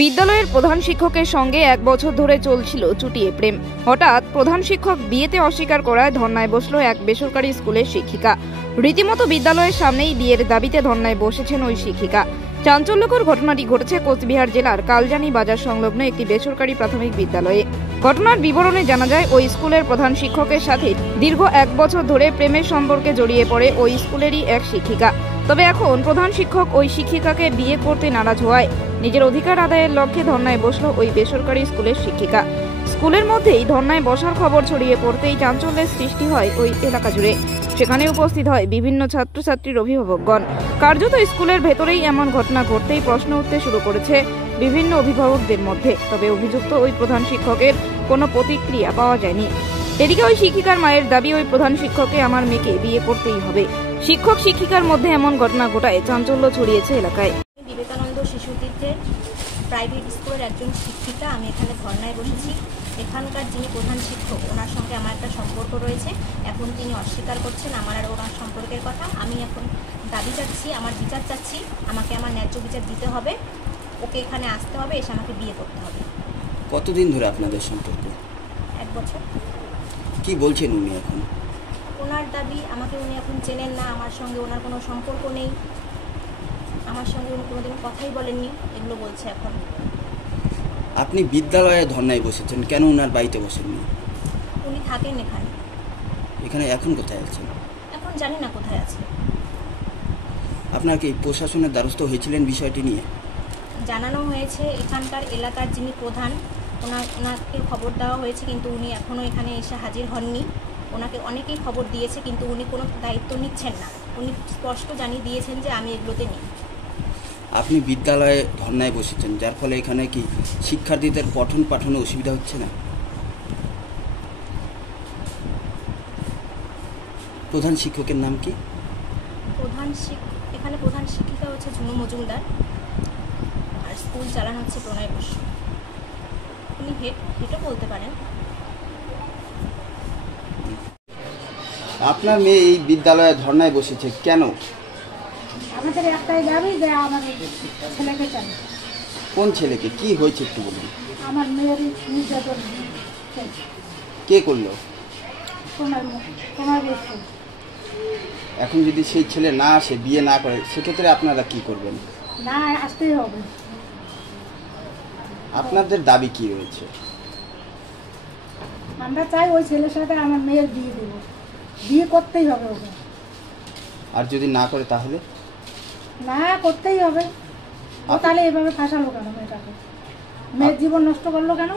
বিদ্যালয়ের প্রধান শিক্ষকের সঙ্গে 1 বছর ধরে চলছিল চুটিয়ে প্রেম। হঠাৎ প্রধান শিক্ষক বিয়েতে অস্বীকার করায় ধর্নায় বসল এক বেসরকারি স্কুলের শিক্ষিকা। রীতিমতো বিদ্যালয়ের সামনেই বিয়ের দাবিতে ধর্নায় বসেছেন ওই শিক্ষিকা। চাঞ্চল্যকর ঘটনাটি ঘটেছে কোচবিহার জেলার কালজানি বাজার সংলগ্ন একটি বেসরকারি প্রাথমিক বিদ্যালয়ে। ঘটনার বিবরণে জানা যায়, ওই স্কুলের প্রধান শিক্ষকের সাথে দীর্ঘ 1 বছর ধরে প্রেমের সম্পর্কে জড়িয়ে পড়ে ওই স্কুলেরই এক শিক্ষিকা। তবে এখন প্রধান শিক্ষক ওই শিক্ষিকাকে বিয়ে করতে নারাজ হওয়ায় নিজের অধিকার আদায়ের লক্ষ্যে ধর্নায় বসল ওই বেসরকারি স্কুলের শিক্ষিকা। স্কুলের মধ্যেই ধর্নায় বসার খবর ছড়িয়ে পড়তেই চাঞ্চল্যের সৃষ্টি হয় ওই এলাকা জুড়ে। সেখানে উপস্থিত হয় বিভিন্ন ছাত্রছাত্রীর অভিভাবকগণ। কার্যত স্কুলের ভেতরেই এমন ঘটনা ঘটতেই প্রশ্ন উঠতে শুরু করেছে বিভিন্ন অভিভাবকদের মধ্যে। তবে অভিযুক্ত ওই প্রধান শিক্ষকের কোনো প্রতিক্রিয়া পাওয়া যায়নি। এদিকে ওই শিক্ষিকার মায়ের দাবি, ওই প্রধান শিক্ষককে আমার মেয়েকে বিয়ে করতেই হবে। শিক্ষক শিক্ষিকার মধ্যে এমন ঘটনা ঘটায় চাঞ্চল্য ছড়িয়েছে এলাকায়। বিবেকানন্দ শিশুতীর্থের প্রাইভেট স্কুলের একজন শিক্ষিকা। আমি এখানে ধর্নায় বসেছি। এখানকার যিনি প্রধান শিক্ষক, ওনার সঙ্গে আমার একটা সম্পর্ক রয়েছে। এখন তিনি অস্বীকার করছেন আমার আর ওনার সম্পর্কের কথা। আমি এখন দাবি চাচ্ছি, আমার বিচার চাচ্ছি। আমাকে আমার ন্যায্য বিচার দিতে হবে। ওকে এখানে আসতে হবে, এসে আমাকে বিয়ে করতে হবে। কতদিন ধরে আপনাদের সম্পর্ক? 1 বছর। কি বলছেন উনি এখন? ওনার দাবি, আমাকে উনি এখন চেনেন না, আমার সঙ্গে ওনার কোনো সম্পর্ক নেই, আমার সঙ্গে উনি কোনোদিন কথাই বলেননি, এগুলো বলছে এখন। আপনি বিদ্যালয়ে ধর্নায় বসেছেন, কেন ওনার বাড়িতে বসেননি? উনি থাকেন এখানে। এখানে এখন কোথায় আছেন? এখন জানি না কোথায় আছে। আপনার কি প্রশাসনের দ্বারস্থ হয়েছিলেন বিষয়টি নিয়ে? জানানো হয়েছে, এখানকার এলাকার যিনি প্রধান ওনাকে খবর দেওয়া হয়েছে, কিন্তু উনি এখনও এখানে এসে হাজির হননি। ওনাকে অনেকেই খবর দিয়েছে, কিন্তু উনি কোনো দায়িত্ব নিচ্ছেন না। উনি স্পষ্ট জানিয়ে দিয়েছেন যে আমি এগুলোতে নেই। আপনি বিদ্যালয়ে ধর্নায় বসেছেন, যার ফলে এখানে কি শিক্ষার্থীদের পঠন পাঠনে অসুবিধা হচ্ছে না? প্রধান শিক্ষকের নাম কি? এখানে প্রধান শিক্ষিকা হচ্ছে ঝুনু মজুমদার, আর স্কুল চালানো হচ্ছে প্রণয় বসু। উনি হেডও বলতে পারেন। আপনার মেয়ে এই বিদ্যালয়ে ধর্নায় বসেছে কেন? আমাদের একটাই দাবি যে আমাদের ছেলেকে চাই। কোন ছেলেকে? কি হয়েছে একটু বলুন। আমার মেয়ের নির্যাতন কে করলো? তোমার বলছে। এখন যদি সেই ছেলে না আসে, বিয়ে না করে, সেক্ষেত্রে আপনারা কি করবেন? না, আসতেই হবে। আপনাদের দাবি কি রয়েছে? আমরা চাই ওই ছেলের সাথে আমার মেয়ের বিয়ে দেব, বিয়ে করতেই হবে ওকে। আর যদি না করে তাহলে? না, করতেই হবে। ও তাহলে এভাবে ফাঁসালো কেন মেয়েটাকে? মেয়ের জীবন নষ্ট করলো কেন?